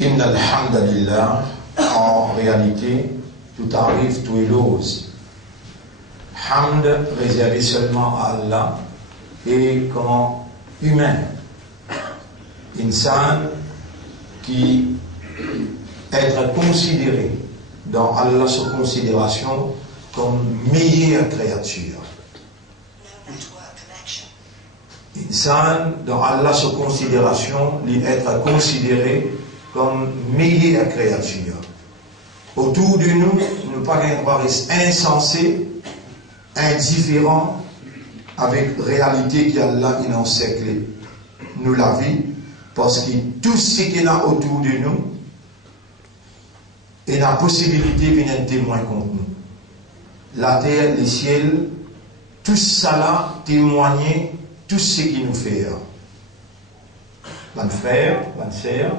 Inna alhamdulillah, en réalité, tout arrive, tout est rose. Hamd réservé seulement à Allah et quand humain. Insan qui être considéré dans Allah sa considération comme meilleure créature. Insan dans Allah sa considération, il être considéré comme meilleure créature. Autour de nous, ne pas rester insensé, indifférent avec réalité qu'Allah il encercle nous la vie, parce que tout ce qu'il y a autour de nous est la possibilité de venir témoin contre nous. La terre, les ciels, tout ça là témoigner tout ce qui nous fait. Mon frère, ma sœur,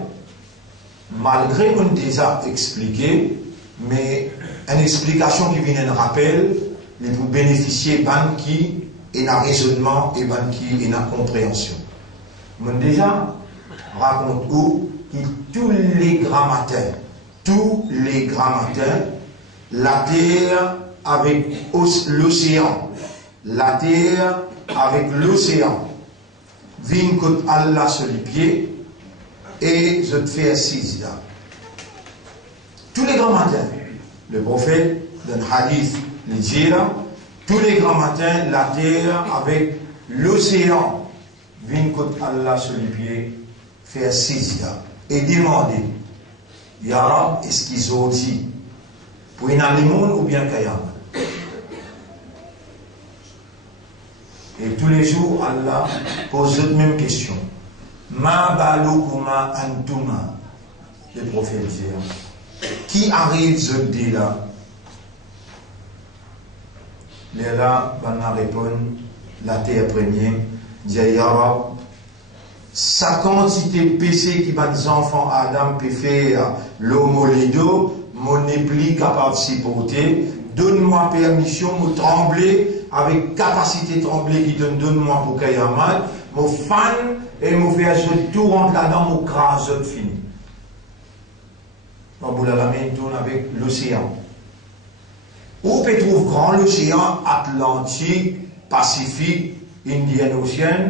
malgré qu'on déjà expliqué, mais une explication qui vient un rappel, il vous bénéficiez ban qui est un raisonnement et ban qui est une compréhension. Mais déjà, raconte où que tous les grands matins, la terre avec l'océan, la terre avec l'océan, viennent contre Allah sur les pieds et je te fais assise là. Tous les grands matins, le prophète d'un hadith le dit là, tous les grands matins, la terre avec l'océan vient contre Allah sur les pieds, faire sisda et demander, Ya Rab, est-ce qu'ils ont dit pour y aller monde ou bien Kayam? Et tous les jours, Allah pose la même question. Ma balukuma antuma, le prophète dit. Qui arrive ce dit là? Les là, on répond, la terre première, dit Ya Rab, sa quantité de péché qui va des enfants Adam peut faire l'homme lido, mon n'est plus capable de supporter. Donne-moi permission de trembler avec capacité de trembler qui donne-moi pour qu'il y ait un mal. Mon fan et mon faire tout rentre là-dedans, mon crase fini. Donc, vous la main tourne avec l'océan. Où peut trouver grand l'océan Atlantique, Pacifique, Indian Ocean.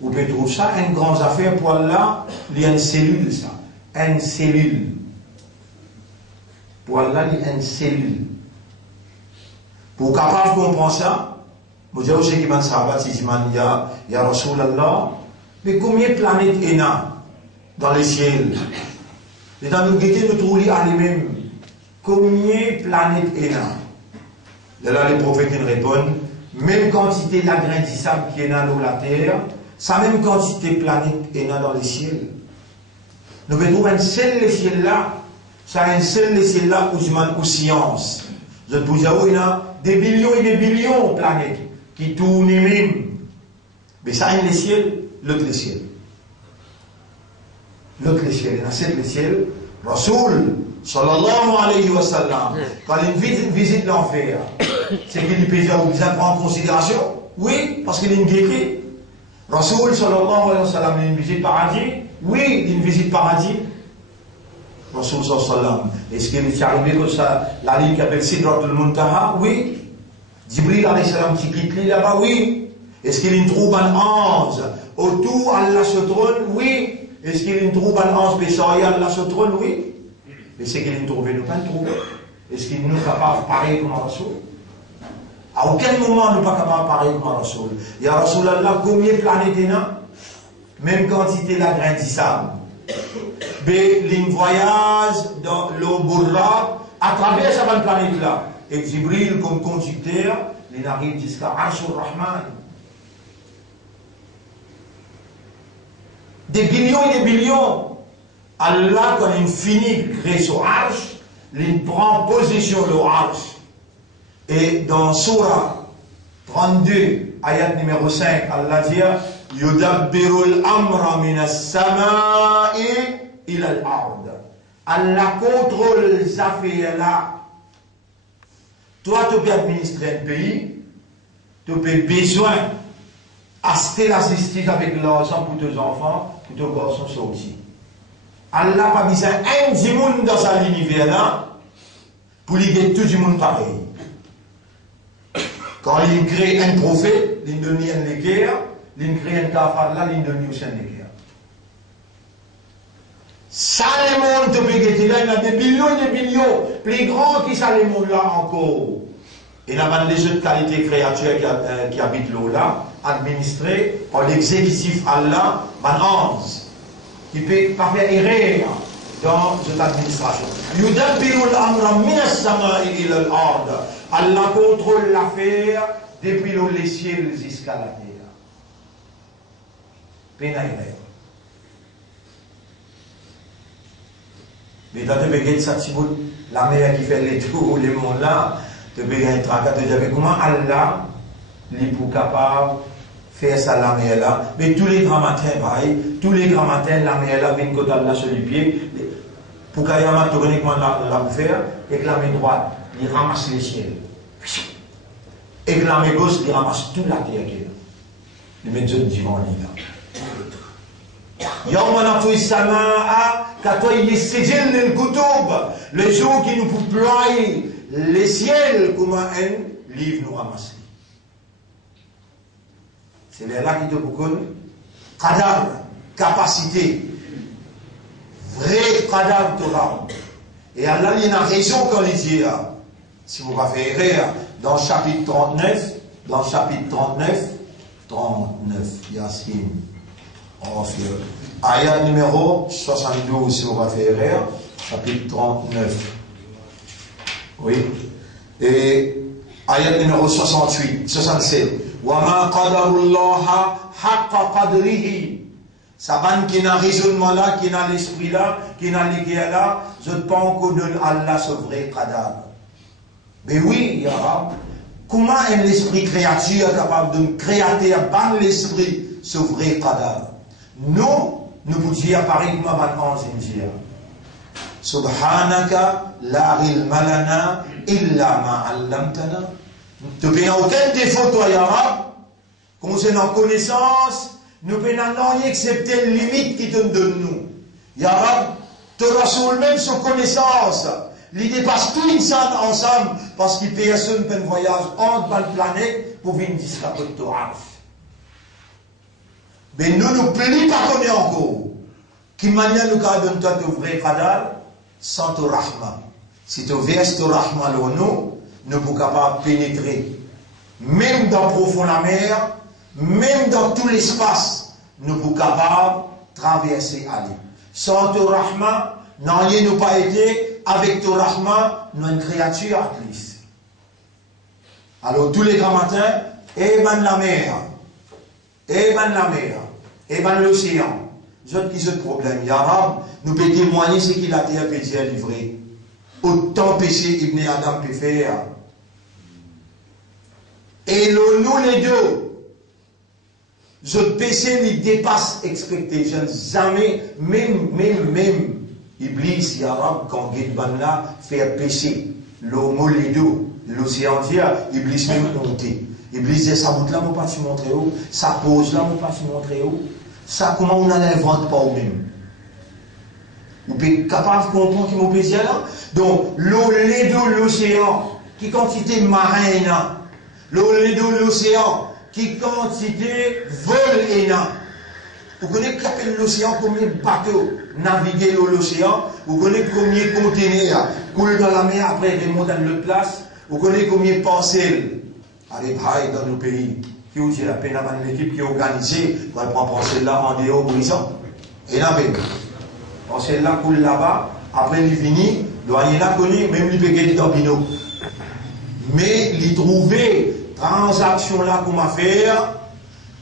Vous pouvez trouver ça, une grande affaire pour Allah, il y a une cellule, ça. Une cellule. Pour Allah, il y a une cellule. Pour capable de comprendre ça, vous dites aussi qu'il y a un sabbat, il y a Rasulallah, mais combien de planètes il y a dans les ciels? Et dans nos guettes, nous trouvons à lui-même. Combien de planètes il y a? Et là, les prophètes ils répondent, même quantité de la grain de sable qui est dans la terre, sa même quantité de planètes est dans les ciels. Nous avons un seul les ciel là, ça un seul les ciel là où je m'en aux sciences. Je vous dis, il y a des millions et des billions de planètes qui tournent même. Mais ça un les ciels, l'autre les ciels. L'autre les ciels, il y a sept les ciels. Rasoul, sallallahu alayhi wa sallam, quand il visite l'enfer, c'est qu'il peut dire, vous prendre en considération? Oui, parce qu'il est une gaieté. Rasoul sallallahu alayhi wa sallam, il a une visite paradis? Oui, il a une visite paradis. Rasoul sallallahu alayhi wa sallam, est-ce qu'il est arrivé comme ça, la ligne qui appelle Sidratul Muntaha? Oui. Jibril alayhi salam qui quitte là-bas? Oui. Est-ce qu'il trouve un ange autour Allah se trône? Oui. Est-ce qu'il trouve un ange Bessaïa Allah se trône? Oui. Mais c'est qu'il trouve, nous pas trouver. Est-ce qu'il nous capable de parler comme un Rasoul? À aucun moment, nous ne sommes pas capables de parler comme un Rasoul. Il y a Rasoul Allah, combien de planètes il y a? Même quantité de la grain de sable. Mais il voyage dans l'eau Bourra à travers cette planète-là. Et Jibril, comme conducteur, il arrive jusqu'à Arshur Rahman. Des billions et des billions. Allah, quand il finit grâce au Arsh, il prend position le Arsh. Et dans Surah 32, ayat numéro 5, Allah dit Yudabbirul amra minas sama'i ila al-ard. Allah contrôle les affaires là. Toi, tu peux administrer un pays, tu peux besoin d'acheter la justice avec l'argent pour tes enfants, pour tes garçons sortis. Allah pas besoin un du monde dans sa l'univers là pour lui dire tout du monde pareil. Quand il crée un prophète, il donne un guerre, il crée un kafar là, il donne aussi un guerre. Ça le monde te peut guetter là, il y a des millions et des millions, plus grands qui ça le monde là encore. Et il y a des autres qualités créatures qui habitent l'eau là, administrées par l'exécutif Allah, Manance, qui peut pas faire erreur dans cette administration. Allah contrôle l'affaire depuis les ciels jusqu'à la terre. Pénaïré. Mais dans le béguet ça la mer qui fait les tours, les mondes là, tu peux gagner un tracas, tu dis comment Allah est pour capable faire ça la mer là. Mais tous les grands matins, pareil, tous les grands matins, la mer là vient côté là sur les pieds. Pour qu'il y ait un comment la faire, et que la main droite, il ramasse les ciels. Et que la main gauche, il ramasse toute la terre. Il met le divan là. Yawma sama quand il est sédile le koutoub, le jour qui nous ploie les ciels, comme un livre nous ramasse. C'est là qui te bouconne, cadavre, capacité. Vrai cadavre de l'âme. Et Allah, il y a une raison quand il dit, si vous ne pouvez pas faire dans le chapitre 39, Yassine, ayat numéro 72, si vous ne pouvez pas faire chapitre 39. Oui. Et ayat numéro 67. Wama qadarullaha haqqa qadrihi. Saban qui n'a raisonnement là, qui n'a l'esprit là, qui n'a l'iguerre là, je ne pense qu'on donne à Allah ce vrai cadavre. Mais oui, Yarab, comment est l'esprit créature capable de créer par l'esprit ce vrai cadavre? Nous vous disons pareil comme maintenant, c'est Subhanaka la ilma lana illa ma allamtana. Tu n'as aucun défaut, toi, Yarab, concernant connaissance. Nous ne pouvons accepter les limites qui te donnent nous. Ya Rab, te rassure même sur connaissance. Il dépasse tout l'insan ensemble parce qu'il paye un voyage entre la planète pour venir discuter de Torah. Mais nous ne pouvons pas connaître encore. Qui manière nous donne toi de vrai cadavre sans ton rahma. Si tu verses ton rahma nous ne pouvons pas pénétrer. Même dans profond la mer, même dans tout l'espace, nous sommes capables de traverser aller. Sans ton rahma, n'ayons-nous pas été, avec ton rahma, nous une créature à plus. Alors tous les grands matins, éman la mer, éman l'océan. J'ai qui ce problème, Yarab, nous pouvons témoigner ce qu'il a été à livrer. Autant péché Ibn Adam peut faire. Et nous les deux, ce péché lui dépasse expectation. Jamais, même, Iblis, Yarab, quand Gidbanna fait péché, l'homme les deux, l'océan entier, Iblis même monté. Iblis dit, ça bout là, mon pas se montrer où, ça pose là, mon pas se montrer où, ça, comment on l'invente pas au même. Vous êtes capable de comprendre qu'il m'a péché là? Donc, l'eau, les deux, l'océan, qui quantité marine, l'océan, qui quantité vol et nan. Vous connaissez l'océan, combien de bateaux naviguent l'océan, vous connaissez combien de conteneurs coulent dans la mer, après remontent dans l'autre place, vous connaissez combien de parcelles arrivent dans nos pays. Qui vous dit la peine avant l'équipe qui est organisée, pour prendre parcelle là en dehors horizon. Et là, parcelle là coule là-bas, après il finit, doyen là connu, même il peut gagner dans Bino. Mais il trouver transaction là qu'on va faire,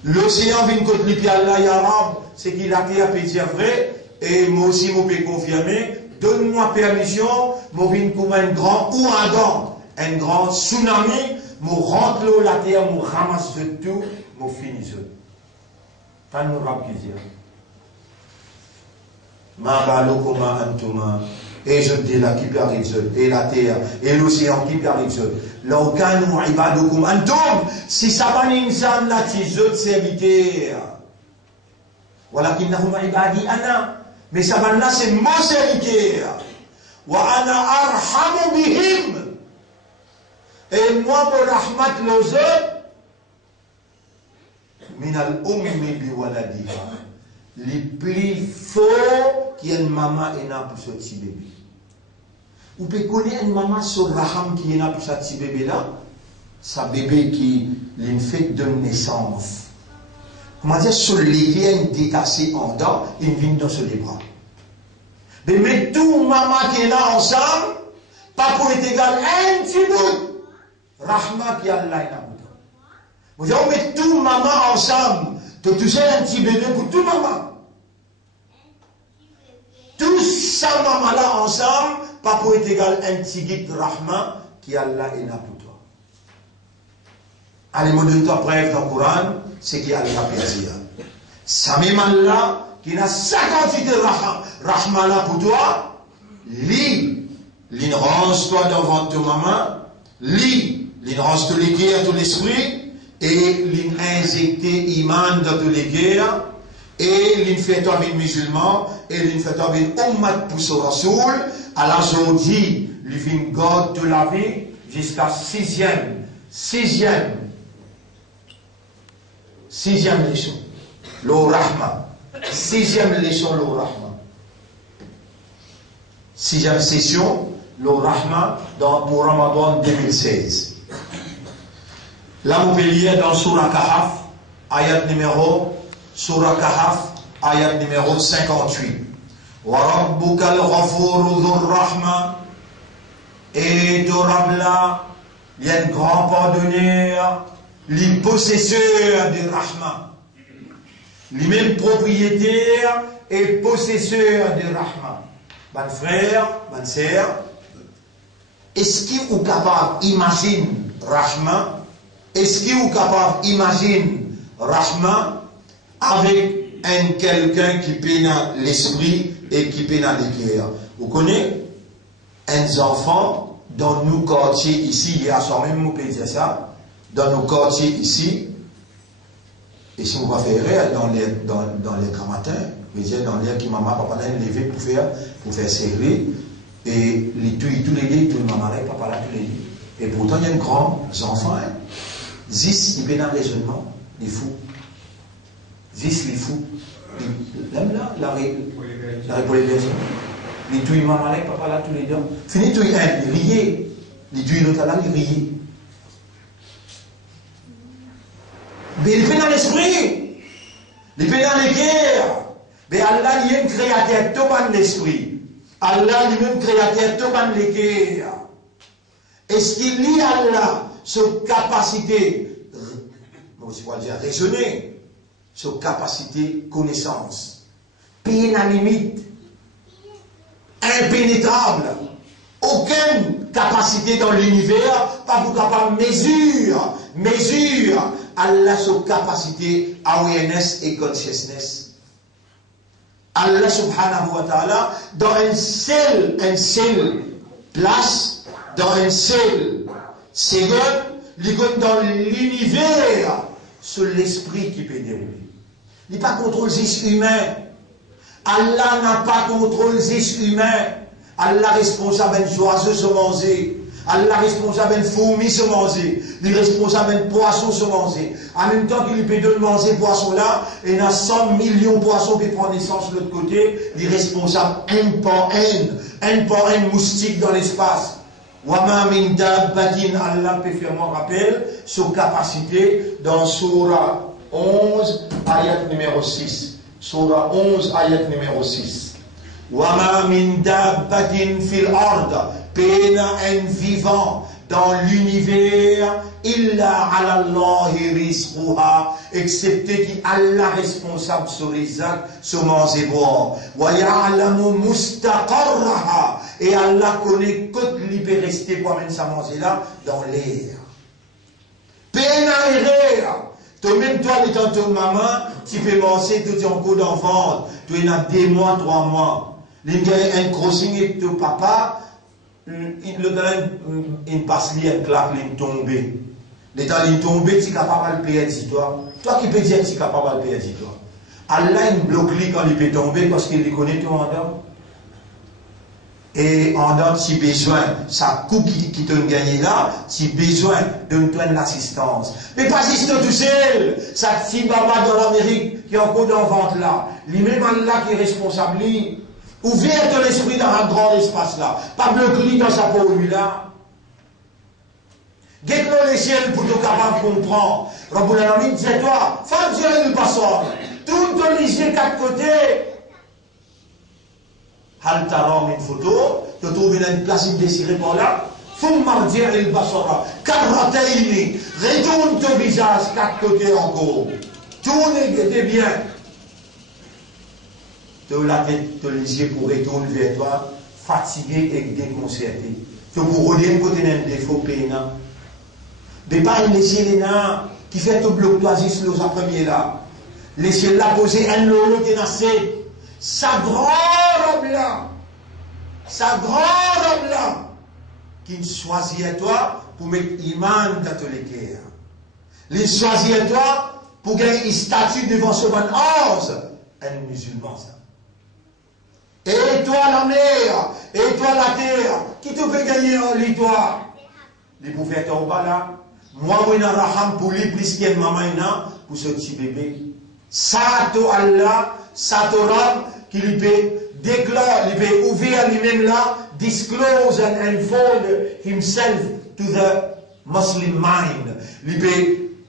l'océan vient contre le pied là, Yarab, c'est qu'il a été appétit vrai, et moi aussi, je peux confirmer, donne-moi permission, je viens comme un grand ouragan, un grand tsunami, je rentre l'eau la terre, je ramasse tout, je finis tout. Tant nous rap qui dit. Ma balo koma antuma. Et je dis là qui perd et la terre, et l'océan qui perd l'aucun ibadukum antum, si ça va n'insan là, qui je serviteur. Voilà qui n'a pas ibadi ana. Mais ça là c'est miséricorde. Wa ana arhamu bihim. Et moi, mon rahmat l'autre, min al-ummi bi waladiha. Les plus forts qui est une maman et n'a pour ce petit bébé. Vous pouvez connaître une maman sur raham qui est là pour ce petit bébé là. Sa bébé qui est une fête de naissance. Comment dire, sur les liens détachés en dedans, il vient dans ce les bras. Mais tout maman qui est là ensemble, pas pour être égal un petit bout. Rahma qui a là et là. Vous avez mis tout maman ensemble, de toucher un petit bébé pour tout maman. Tout ça maman là ensemble, pas pour être égal un petit guide Rahma qui a là et là pour toi. Allez, moi donne toi preuve dans le Coran, c'est qui a là plaisir. Ça même Allah qui a 50 de Rahma là pour toi, lis, range-toi devant ta maman, lis, range tous les guerres, tout l'esprit, et injecter iman dans tous les guerres, et fait toi un musulman, et fait toi un ummat pour ce Rasoul, à l'aujourd'hui, il God de la vie, jusqu'à sixième leçon, le Rahma. Sixième leçon, le Rahma. Sixième session, le Rahma, pour Ramadan 2016. Là, vous pouvez lire dans Surah Kahf, ayat numéro 58. Wa rabbuka al-ghafuru dhur rahma. Et Dorabla, il y a un grand pardonneur, les possesseurs de Rahma. Les mêmes propriétaires et possesseurs de Rahma. Mon frère, ma sœur, est-ce que vous êtes capable d'imaginer Rahma? Est-ce que vous êtes capable d'imaginer Rahma avec quelqu'un qui peine dans l'esprit et qui peine dans les cœurs? Vous connaissez un enfant dans nos quartiers ici, hier soir même, vous pouvez dire ça, dans nos quartiers ici, et si vous préférez, dans les grands matins, vous dire dans les qui maman, papa l'a levé pour faire servir, et tous les deux, tout le maman là, papa là, tous les deux. Et pourtant, il y a un grand enfant, hein. 10, il peut dans le raisonnement, les fous. 10, les fous. L'homme là, la révolution. Les deux, maman là, papa là, tous les deux. Fini tout, il riait. Les deux, l'autre là, il riait. Mais il fait dans l'esprit. Il fait dans les guerres. Mais Allah, il est un créateur tout dans l'esprit. Allah, il est un créateur tout dans les guerres. Est-ce qu'il lit Allah sur capacité, je vais dire raisonner, sur capacité connaissance, pays à limite, impénétrable, aucune capacité dans l'univers, pas pour capable mesure Allah sur capacité awareness et consciousness. Allah subhanahu wa ta'ala dans un seul place, dans un seul seconde, dans l'univers, sur l'esprit qui peut dérouler. Il n'y a pas contrôle des humain. Allah n'a pas contrôle des humain. Allah responsable d'un oiseau se manger. Allah responsable d'une fourmi se manger. Il responsable d'un poisson se manger. En même temps qu'il peut de manger poisson là, et il y a 100 millions de poissons qui prennent naissance de l'autre côté, il est responsable un par un moustique dans l'espace. Wama min dabbatin, Allah peut faire mon rappel sur capacité dans Surah 11, ayat numéro 6. Surah 11, ayat numéro 6. Wama min dabbatin fil ard, pena un vivant dans l'univers, illa ala Allahi rizquha, excepté qui Allah responsable sur les actes, sur manger boire. Wa ya'lamu mustaqarraha, et Allah connaît que il peut rester pour amener sa manger là, dans l'air. Pena erreur. Toi-même, toi, étant ton maman, tu peux manger tout en coup d'enfant. Tu es là 2 mois, 3 mois. Il y a un crossing et ton papa, il passe lui un clap, il tombe. L'état il tombe, tu es capable de payer toi. Toi qui peux dire que tu es capable de payer toi. Allah il bloque quand il peut tomber parce qu'il les connaît tout en dedans. Et en dedans, si besoin, ça coupe qui te gagne là, si besoin de l'assistance. Mais pas juste tout seul, ça si baba dans l'Amérique qui est encore dans le ventre là, lui-même Allah qui est responsable, ouvert l'esprit dans un grand espace là, pas bloqué dans sa peau lui là. Guette-le les ciels pour être capable de comprendre. Rabbul Alamin, c'est toi, femme Dieu le passeur, tout ton lycée quatre côtés. Hal taram une photo, tu trouves une place désirée par là, faut mardir le basara, karataini, retourne ton visage quatre côtés encore. Tourne et bien. Tu la tête, tu les yeux pour retourner vers toi, fatigué et déconcerté. Tu pour redire côté d'un défaut pénal. Mais pas laisser les nains qui fait tout bloc toi juste le premier là. Laissez la poser un lolo qui est sa grande robe là, qui choisit à toi pour mettre iman dans tous les cœurs. Les choisit à toi pour gagner un statut devant ce bon ange, un musulman ça. Et toi la mer, et toi la terre, qui te fait gagner en lui toi? Les pour faire ton bas là, moi je raham pour lui plus qu'il maman pour ce petit bébé. Ça to Allah, ça to Rab, qui lui peut déclare, lui peut ouvrir lui-même là, disclose and unfold himself to the Muslim mind. Lui peut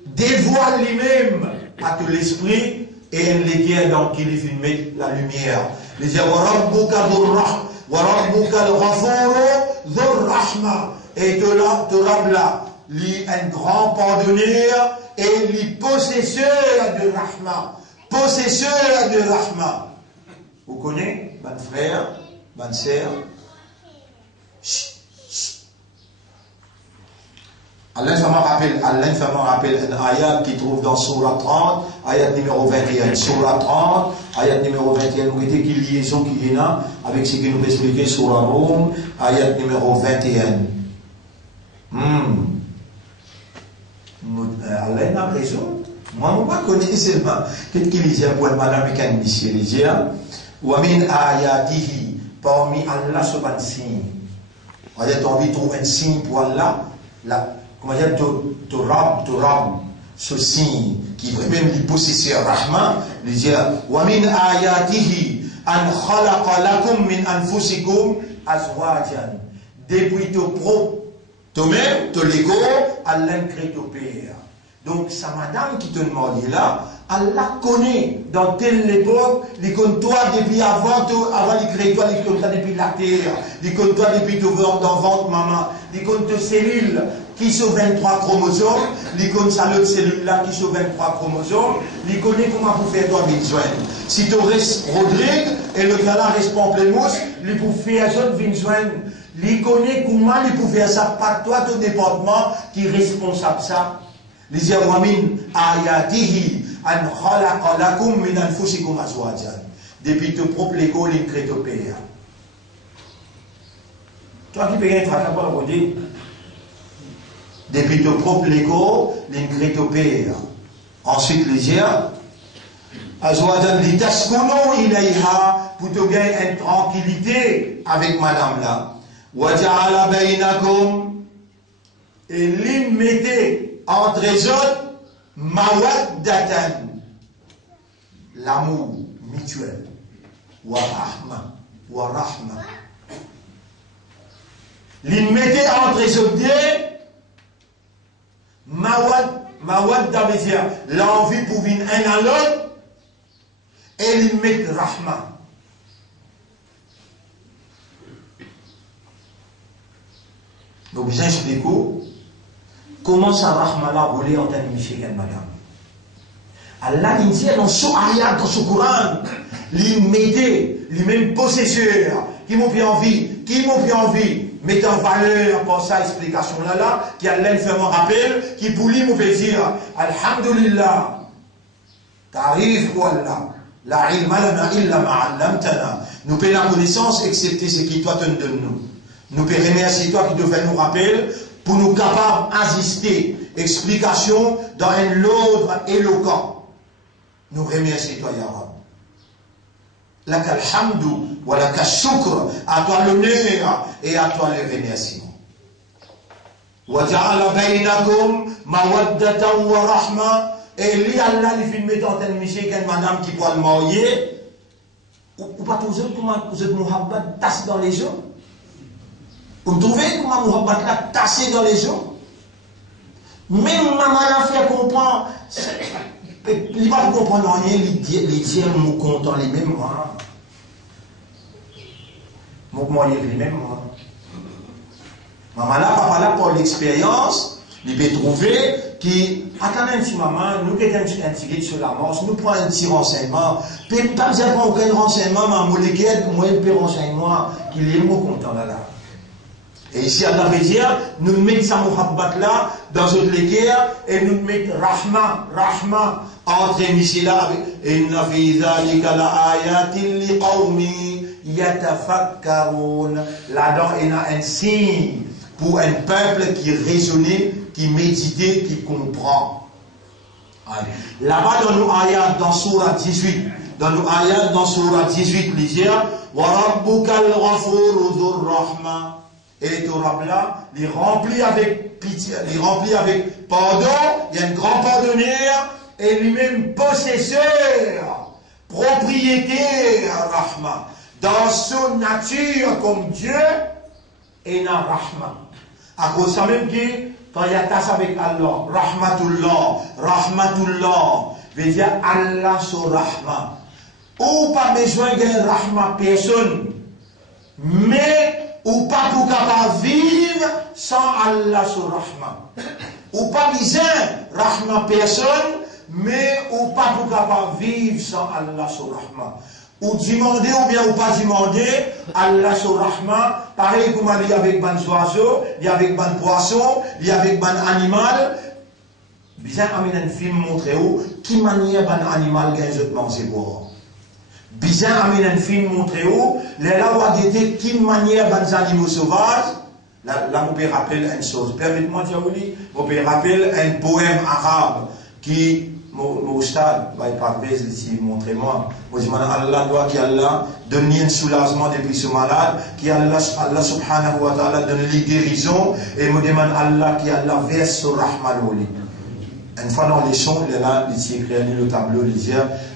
dévoiler lui-même à tout l'esprit et un l'équerre dans qui lui met la lumière. Il dit, wa rabbuka al-ghafuru dhur rahma. Et te Rab là, lui un grand pardonneur et lui possesseur de rahma. Possesseur de rahma. Vous connaissez, mon frère, ma sœur? Allah me rappelle un ayat qui trouve dans Surah 30, ayat numéro 21. Surah 30, ayat numéro 21. Vous voyez quelle liaison qui est là avec ce que nous expliquons Surah Rum, ayat numéro 21. Allah a raison. Moi, je ne connais seulement. Qu'est-ce qu'il dit pour madame et monsieur les gens? Wa min ayatihi, parmi Allah ce ban signe. On a envie de trouver un signe pour Allah. Comment dire, Torab, ce signe qui est même le possesseur Rahman, il dit wa min ayatihi an khalaqa lakum min anfusikum azwajan. Depuis ton propre, toi-même, ton l'ego, Allah crée ton père. Donc, sa madame qui te demande là, Allah connaît dans telle époque, il connaît toi depuis avant il crée toi, il connaît toi depuis la terre, il connaît toi depuis ton ventre maman, il connaît tes cellules qui sont 23 chromosomes, il connaît sa l'autre cellule là qui sont 23 chromosomes, il connaît comment vous faire toi besoin. Si tu restes Rodrigue et le gars là reste Pamplemousse, il peut faire ça besoin. Il connaît comment il peut faire ça, pas toi ton département qui est responsable ça. Les Yawamin ayatihi an khalaqa lakum min anfusikum azwajan. Depuis ton propre légo, il crée ton père. Toi qui peux être capable de dire, depuis ton propre légo, il crée ton père. Ensuite, les dire, azwajan li taskunu ilayha, pour te gagner une tranquillité avec madame là. Wa ja'ala bainakum, et l'im mettez entre les autres, mawaddatan, l'amour mutuel, wa rahma. L'im mettez entre les autres, mawadda veut dire l'envie pour venir un à l'autre, et l'im met rahma. Donc j'explique comment ça rahma là rouler en tant que Michel madame. Allah dit dans ce ayat, dans ce Coran, l'immédiat, les mêmes possesseurs qui m'ont fait envie, mettent en valeur pour sa explication là, qui Allah fait mon rappel, qui pour lui m'ont fait dire, Alhamdulillah, Tarif ou Allah, la ilma lana illa ma'allamtana. Nous payons la connaissance, excepté ce qui toi te donne nous. Nous payons remercier toi qui devais nous rappeler, pour nous capables d'assister, explication dans un ordre éloquent. nous remercions toi, Ya Rab. Laka alhamdu wa laka shukr, à toi l'honneur et à toi le remerciement. Wa ja'ala bainakum mawaddatan wa rahma, et lui Allah il fait mettre en tête monsieur qu'une madame qui pourra le marier, ou pas tous autres comment vous êtes muhabbat tasse dans les gens. Vous trouvez comment muhabbat là tassé dans les gens. Même maman l'a fait comprendre, il ne va pas comprendre rien, il dit nous comptons les mêmes mois. Mon moyen les mêmes mois. Maman là, papa là, pour l'expérience, il peut trouver qui, attendez un petit maman, nous qui sommes un petit sur la manche, nous prenons un petit renseignement, puis pas besoin de aucun renseignement, ma molécule, moi, il peut renseignement, qu'il est moins content là. Et ici, Allah veut dire, nous mettons sa muhabbat là, dans une guerre, et nous mettons rahma, entre ici là, inna fi dhalika la ayatin li qawmi yatafakkarun. Là-dedans, il y a un signe pour un peuple qui raisonnait, qui méditait, qui comprend. Là-bas, dans nos ayats, dans Surah 18, il dit, wa rabbukal ghafuru dhur rahma. Et le Rab là, il remplit avec pitié, il remplit avec pardon, il y a un grand pardonneur, et lui-même possesseur, propriétaire, Rahma. Dans son nature comme Dieu, et na Rahma. À cause de ça même qui, quand il y a tasse avec Allah, Rahmatullah, veut dire Allah sur Rahma. Ou pas besoin de Rahma personne, mais ou pas pour capable vivre sans Allah sur Rahma. Ou pas besoin Rahma personne, mais ou pas pour capable vivre sans Allah sur Rahma. Ou demander ou bien ou pas demander Allah sur Rahma, pareil comme il y a avec ban oiseau, il y a avec ban poisson, il y a avec ban animal. Bien amener un film montrer où qui manière ban animal gagne je manger boire. Bien amener un film montrer où les là où a été qui manière ban animaux sauvages. Là on peut rappeler une chose. Permettez-moi de vous dire, on peut rappeler un poème arabe qui mon stade va parler ici, montrez-moi. Moi, je dis, Allah doit qu'Allah donne un soulagement depuis ce malade, qu'Allah subhanahu wa ta'ala donne les guérisons, et me demande Allah qu'Allah verse sur Rahman au lit. Une fois dans les sons, il est là, ici écrit le tableau, il dit,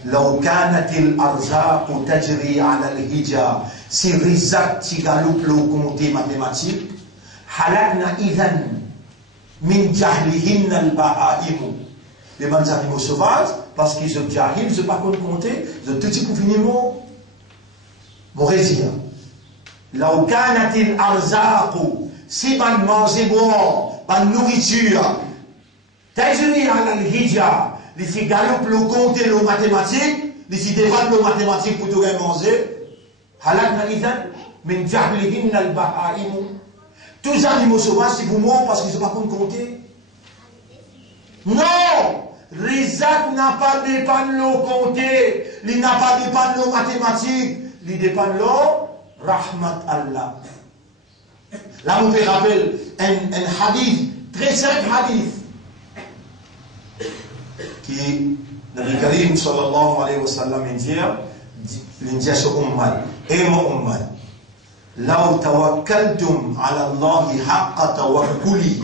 لو كانت الأرزاق تجري على الهجا si rizak tigaloup le compté mathématique, halakna idhan min jahlihin al-ba'aimu. Les bonnes animaux sauvages, parce qu'ils sont jahil, ils ne sont pas compter, ils ont tout petit pour finir mon résir. Là où kanatil arzaqu, si ban manger boire, ban nourriture, tajri ala al-hija, les si galoup le compter le mathématique, les si débattent le mathématique pour tout manger, halakna idhan min jahlihin al-ba'aimu. Tous les animaux sauvages, c'est pour moi parce qu'ils ne sont pas compter. Non! Rizak n'a pas dépend de l'eau comptée, il n'a pas dépend de l'eau mathématique, il dépend de l'eau Rahmat Allah. Là, on peut rappeler un hadith, très simple hadith, qui, Nabi Karim sallallahu alayhi wa sallam, il dit sur Ummal, et mon Ummal, law tawakkaltum ala Allahi haqqa tawakkulihi,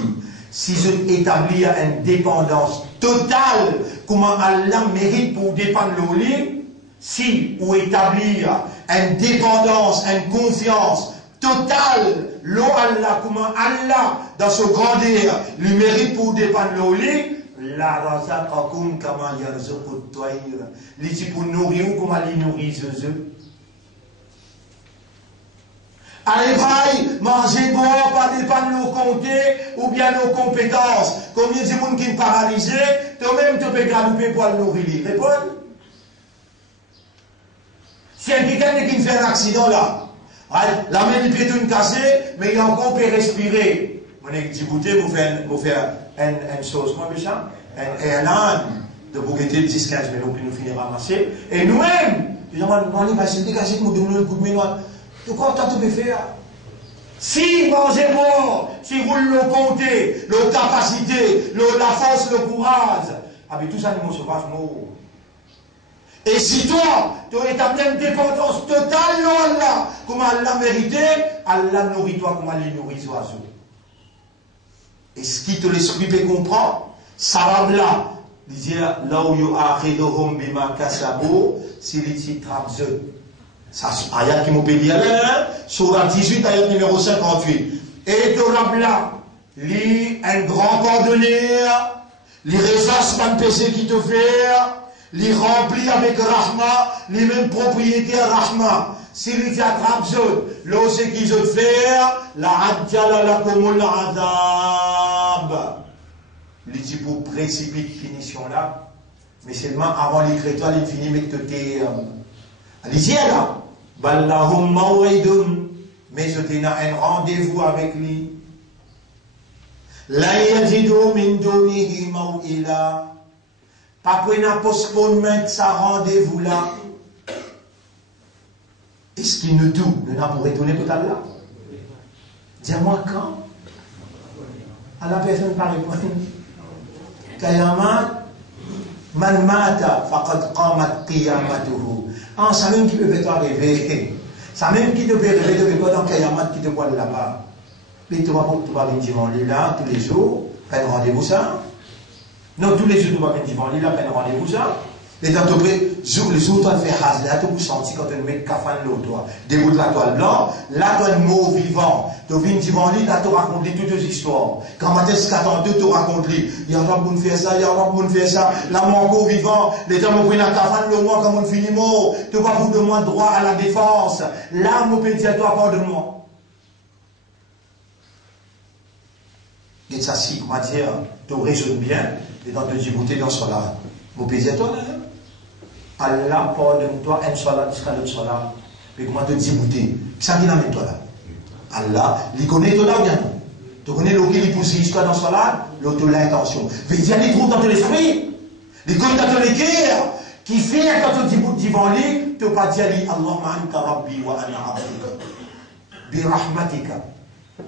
si je établis une dépendance totale, comment Allah mérite pour dépendre de lui, si ou établir une dépendance, une confiance totale, l'eau Allah, comment Allah, dans ce grandeur, lui mérite pour dépendre de lui, la razaqakum kama yarzuqu at-tayr, li si pour nourrir comment il nourrit les œufs. Allez, bye, manger, boire, pas dépendre de nos comptés ou bien nos compétences. Combien de gens qui sont paralysés, toi-même tu peux galoper pour le nourrir. Répondez. Si un quelqu'un qui fait un accident là, la main du pied est cassée, mais il a encore peut respirer. On est dit, écoutez, vous faire une chose, moi, méchant, un airline de bouqueter 10-15 minutes, puis nous finir ramasser. Et nous-mêmes, on va se dégager, nous donnons le coup de ménois. De quoi tu peux faire? Si mangez bon, si vous le comptez, la capacité, la force, le courage, avec tous les animaux sauvages morts. Et si toi, tu as établi une dépendance totale à Allah, comme Allah méritait, Allah nourrit toi comme Allah nourrit les oiseaux. Et ce qui te l'esprit peut comprendre, ça va là. Il dit, là où you akhiduhum bima kasabu, c'est les titres absurdes. Ça, ayat qui m'a payé là, sur 18, ayat numéro 58. Et de Rabla, lit un grand cordonnier, les ressources pas de péché qui te fait, les remplis avec Rahma, les mêmes propriétés Rahma. Si les attrape là c'est qu'ils ont fait, la adjala lakumul azab. Les dit pour précipiter finition là, mais seulement avant l'écritoire, il finit avec te terre. Il dit là, Ballahum mawidun, mais je t'ai un rendez-vous avec lui. La yajidu min dunihi maw'ila. Pas pour un postponement de sa rendez-vous là. Est-ce qu'il nous doute? Nous n'avons pas retourné tout à l'heure. Dis-moi quand? À la personne par répondre. Kayamat, man mata, faqad qamat qiyamatuhu. Ah, ça même qui peut t'arriver. Ça même qui te peut rêver de quoi dans Kayamat qui te voit là-bas. Mais tu vas venir là tous les jours, pas un rendez-vous ça. Non, tous les jours tu vas venir là, pas un rendez-vous ça. Et dans les jours, tu vas faire has, là, tu vas sentir quand tu mets cafan l'eau, toi. Débout de la toile blanche, là, tu as un mot vivant. Tu viens là, tu racontes toutes les histoires. Quand est-ce qu'attends-tu, tu racontes les. Il y a un homme qui fait ça, il y a un homme qui fait ça. Là, mon encore vivant, les gens m'ont pris un cafan l'eau, moi, comme on finit mot. Tu vas vous demander droit à la défense. Là, mon petit à toi, pardonne-moi. Et ça, si, comment dire, tu raisonnes bien, et dans te djibouter dans ce là. Mon petit à toi, là. Allah pardonne-toi, un salat, sera l'autre salat. Mais comment te djibouter? Ça qui l'amène toi là. Allah, il connaît toi là bien. Tu connais l'eau qui pousse l'histoire dans ce salat, l'autre l'intention. Mais il y a des trous dans ton esprit. Les comptes dans ton cœur, qui fait quand tu djiboutes devant lui, tu ne peux pas dire Allahumma anta rabbi wa ana abduka. Bi rahmatika.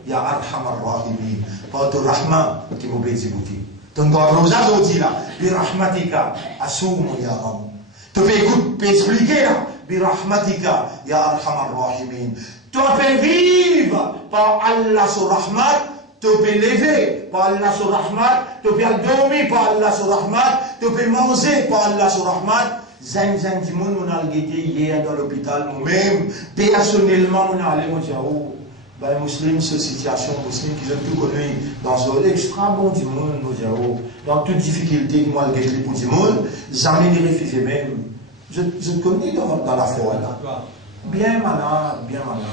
Ya arhamar rahimin. Par ton rahman qui vous peut djibouter. Ton gorrosa dit là, bi rahmatika, assumu ya Rabb. Tu peux expliquer là, bi rahmatika, ya arhamar rahimin. Tu peux vivre par Allah sur rahmat, tu peux lever par Allah sur rahmat, tu peux dormir par Allah sur rahmat, tu peux manger par Allah sur rahmat. Zan du monde, on a été hier dans l'hôpital, nous-mêmes, personnellement, on a allé, on dit, oh, ben, musulmans, cette situation, musulmans qui ont tout connu dans ce extra bon du monde, nous dit, oh, dans toute difficulté, moi, le guet pour du monde, jamais les réfugiés même. Je connais dans la forêt là. Bien malade, bien malade.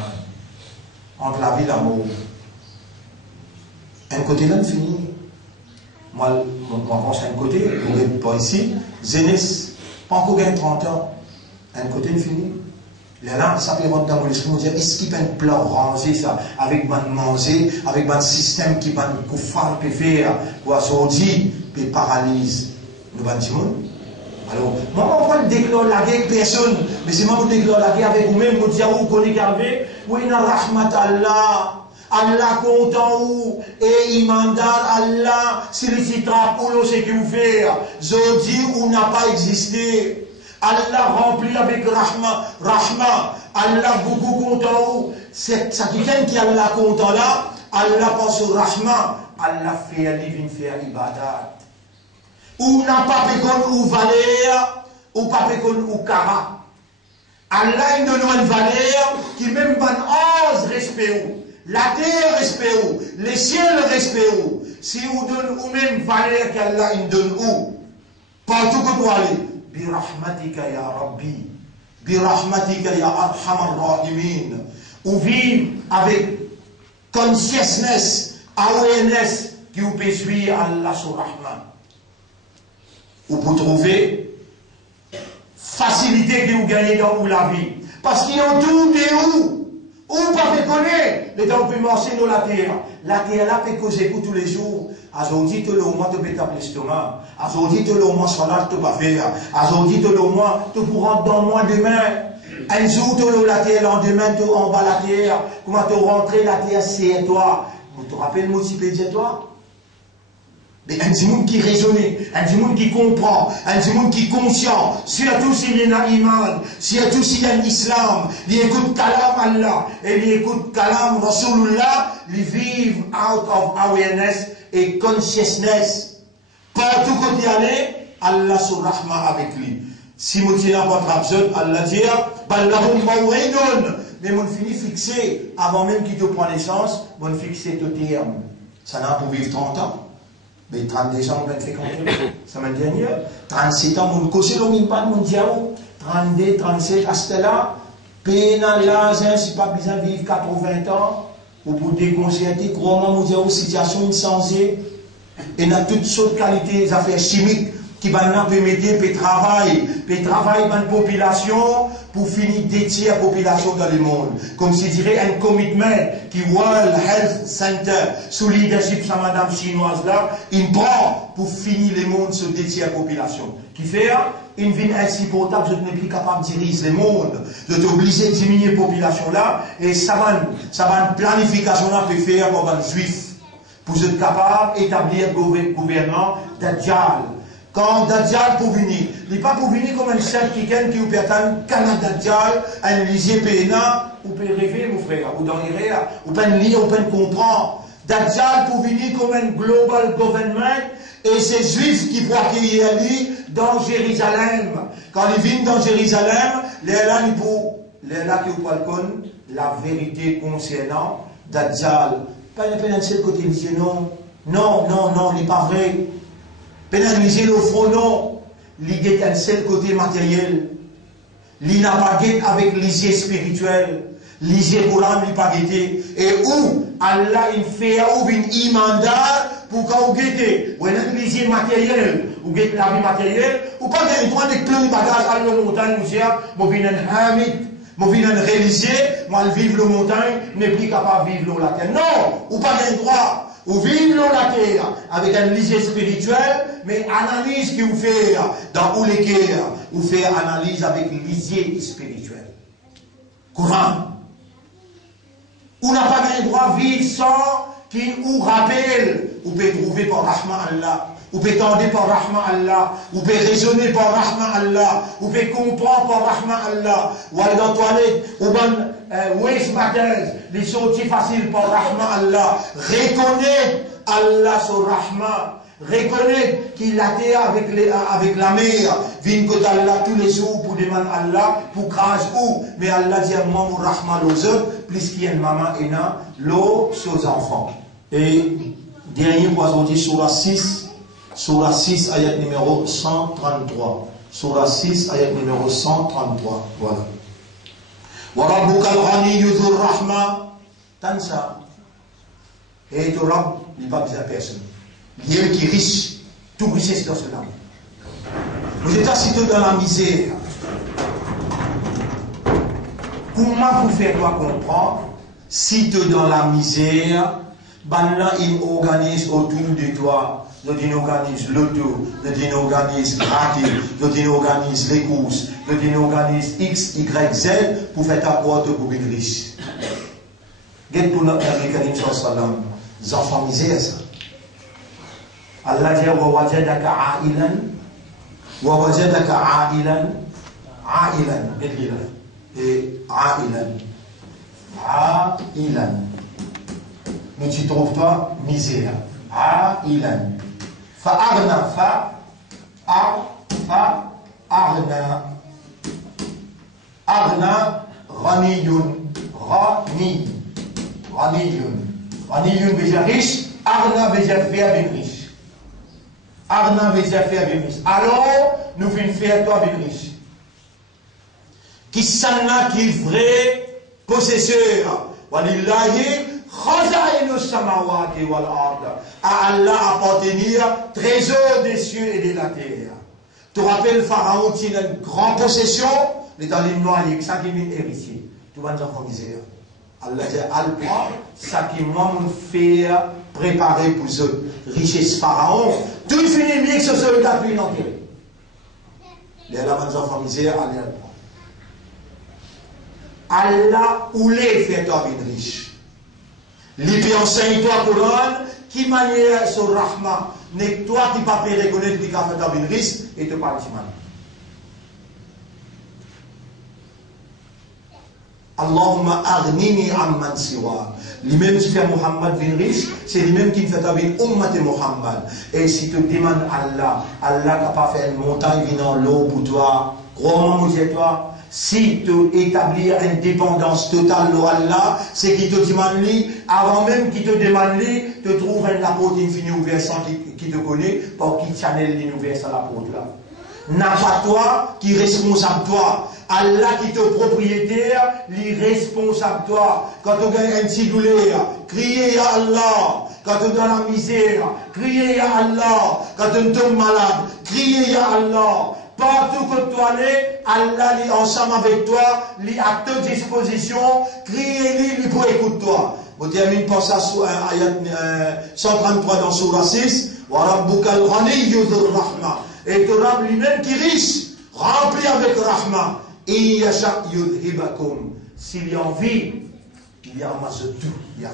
Entre la vie et la mort. Un côté là, fini. Moi, pense un côté, vous n'êtes pas ici. Zénis, pas encore gagné 30 ans. Un côté, fini. Là, ça peut rentrer dans mon esprit, me dire, est-ce qu'il peut un plan rangé, ça, avec man manger, avec un système qui va nous faire, pour sortir, puis paralyse. Nous va dire, alors, moi, on ne déclare la guerre avec personne, mais c'est moi qui déclare la guerre avec vous-même, vous dire, vous connaissez avec, oui, na rahmat Allah, Allah content ou, et imandal Allah, si les citra pour nous, c'est que vous faites, je dis, ou n'a pas existé. Allah rempli avec rahma, Allah beaucoup content ou, c'est ça qui vient qui Allah content là, Allah pense au rahma, Allah fait un livre, fait un ibadat. Ou n'a pas pécon ou valeur, ou pas pécon ou kara. Allah donne une valeur qui même pas ose respect ou. La terre respect ou. Les ciels respect ou. Si vous donne ou même valeur qu'Allah donne ou. Partout que vous allez. Bi rahmatika ya Rabbi. Bi rahmatika ya arhamar rahimin. Ou vivre avec consciousness, awareness, qui vous peut suivre Allah sur Rahman. Ou pour trouver facilité que vous gagnez dans la vie. Parce qu'il y a tout et où. Ou pas me connaître. Les gens peuvent marcher dans la terre. La terre là peut causer tous les jours. Aujourd'hui, tu au moins tu peux taper l'estomac. Aujourd'hui, tu au moins salade, tu peux faire. Aujourd'hui, tu au moins tu pourras dans le mois demain. Un jour, tu la terre, lendemain, tu en bas la terre. Comment tu rentrer la terre, c'est toi. Vous te rappelez le mot typé de toi? Mais un monde qui raisonne, un monde qui comprend, un monde qui est conscient, surtout s'il y a un iman, surtout s'il y a un islam, il écoute kalam Allah, et il écoute kalam Rasulullah, ils vivent out of awareness et consciousness. Partout quand il y allait, Allah se rahma avec lui. Si vous tirez votre absurde, Allah dit, mais mon fini fixé, avant même qu'il te prenne naissance, mon fixé tout terme. Ça n'a pour vivre 30 ans. Mais 32 ans, on va faire compter. Ça m'a dit, 37 ans, mon cosé, l'on pas mon diao. 32, 37, à ce là, pénal là, si pas besoin de vivre 80 ans, ou pour déconcerter, comment mon diao, situation insensée, et dans toutes sortes de qualités, des affaires chimiques, qui va nous permettre de travailler dans la population pour finir d'étirer la population dans le monde. Comme si dirait un commitment qui World Health Center, sous leadership de madame chinoise là, il prend pour finir le monde sur d'étirer la population. Qui fait une vie insupportable, je ne suis plus capable de diriger le monde. Je suis obligé de diminuer la population là, et ça va une planification là peut faire pour les juifs. Pour être capable d'établir le gouvernement d'Adjal. Quand Dajjal pour venir, il n'est pas pour venir comme un chef qui vous pertend Canada Dajjal, un lycée pénal, ou peut rêver, mon frère, ou dans les rêves, ou peut lire, ou peut comprendre. Dajjal pour venir comme un global government, et c'est juifs qui vont accueillir lui dans Jérusalem. Quand ils viennent dans Jérusalem, les là qui vous parlent la vérité concernant Dajjal. Pas un seul côté, il dit non, il n'est pas vrai. Pénaliser le front, non. L'idée d'un seul côté matériel. Il n'a pas guetté avec l'idée spirituelle. L'idée pour l'âme, il n'a pas guetté. Et où Allah, il fait une mandat pour qu'on guette. Ou l'idée matérielle, ou guette la vie matérielle, ou pas qu'il prend des pleins de bagages à la montagne, ou dire, moi, je viens un hamid, moi, je viens un religieux, moi, je vis la montagne, n'est plus capable de vivre la terre. Non, ou pas d'un droit. Ou vivre la terre avec un lycée spirituel, mais analyse que vous faites dans où les guerres, vous faites analyse avec lycée spirituel. Courant. On n'a pas le droit de vivre sans qui vous rappelle, vous pouvez trouver par Rahman Allah, vous pouvez tendre par Rahman Allah, vous pouvez raisonner par Rahman Allah, vous pouvez comprendre par Rahman Allah, ou aller dans la toilette, ou bien waste matters, les sorties faciles par Rahman Allah, reconnaître Allah sur Rahman, reconnaître qu'il a été avec la mer, vient que Allah tous les jours pour demander Allah, pour crash où, mais Allah dit moi mon Rahman aux autres, plus qu'il y a une maman et l'eau aux enfants. Et dernier point, on dit Surah 6, ayat numéro 133. Surah 6, ayat numéro 133. Voilà. Warabuka al-Ghaniyyu dhur rahma. Tansa. Et ton Rab, il n'est pas besoin de personne. Dieu qui est riche, tout richesse dans cela. Vous êtes assis dans la misère. Comment vous faites toi comprendre si tu es dans la misère, ben là, il organise autour de toi. Il organise l'auto, il organise gratis, il organise les courses, il organise X, Y, Z pour faire ta porte pour une riche. Qu'est-ce pour notre Karim sallam, les enfants misères ça. Allah dit wa wajadaka a'ilan, et a'ilan. Mais tu trouves toi misère. A'ilan. Fa'arna, arna. Arna, raniyun. Raniyun veut dire riche, arna veut dire faire avec riche. Arna veut dire faire avec riche. Alors, nous venons faire toi avec riche. Qui s'en qui est vrai possesseur. Walillahi khazainu samawati wal ard. À Allah appartenir trésor des cieux et de la terre. Tu rappelles Pharaon qui a une grande possession, mais dans les noirs, il y a 5 000 héritiers. Tu vas nous en misère. Allah dit, Al-Prend, ça qui moi me fait préparer pour ce richesse Pharaon, tout finit mieux que ce soldat puis l'enterrer. Les Allah va nous en misère, Allah Al-Prend. Allah, où les fait toi une riche. Il peut enseigner toi Coran, qui manière sur Rahma, n'est que toi qui pas pu reconnaître qui a fait ta risque et te parle de manière. Allahumma aghnini amman siwa. Lui-même qui fait Muhammad vin riche, c'est lui-même qui fait ta vie ummat Muhammad. Et si tu demandes Allah, Allah n'a pas fait une montagne venant l'eau pour toi, crois-moi, mon Dieu, toi. Si tu établis une dépendance totale de Allah, c'est qu'il te demande lui, avant même qu'il te demande lui, te trouve un apôtre infini ouvert sans qui te connaît, pour qu'il channel l'univers à l'apôtre là. N'a pas toi qui est responsable toi. Allah qui te propriétaire, lui responsable toi. Quand tu gagnes un petit douleur, criez à Allah. Quand tu dans la misère, criez à Allah. Quand tu tombes malade, criez à Allah. Partout que tu allais, Allah est ensemble avec toi, il est à ta disposition, criez-lui pour écouter toi. Vous terminez par ça sur ayat 133 dans Surah 6. Wa rabbukal ghaniyyu dhur rahma. Et ton Rab lui-même qui est riche, rempli avec rahma. Et yasha yudhibakum. S'il y a envie, il y a ramasse tout.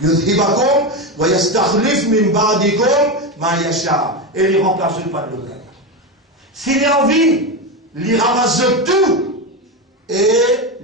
Yudhibakum wa yastakhlif min ba'dikum ma yasha. Et il remplace par le peuple. S'il y a envie, il ramasse tout. Et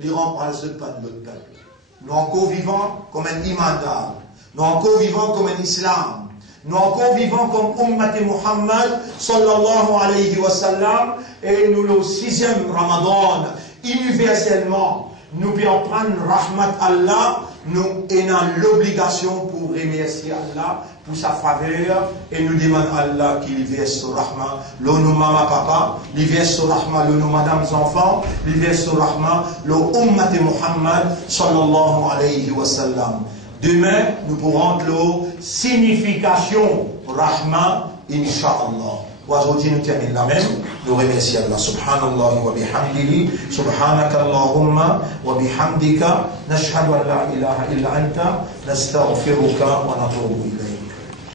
il remplace par le peuple. Nous encore vivons comme un imandal. Nous encore vivons comme un islam. Nous encore vivons comme Ummat Muhammad sallallahu alayhi wa sallam. Et nous, le 6e Ramadan, universellement, nous pouvons prendre Rahmat Allah. Nous avons l'obligation pour remercier Allah pour sa faveur. Et nous demandons à Allah qu'il verse sur Rahma, l'onu maman papa, il verse sur Rahma, l'onu madame enfants, il verse sur Rahma, l'Ummat Muhammad sallallahu alayhi wa sallam. Demain, nous pourrons la signification Rahma, Inch'Allah. Aujourd'hui, nous terminons la même. Nous remercions Allah. Subhanallah wa bihamdihi. Subhanaka Allahumma wa bihamdika. Nashhadu an la ilaha illa anta. Nastaghfiruka wa natubu ilayk.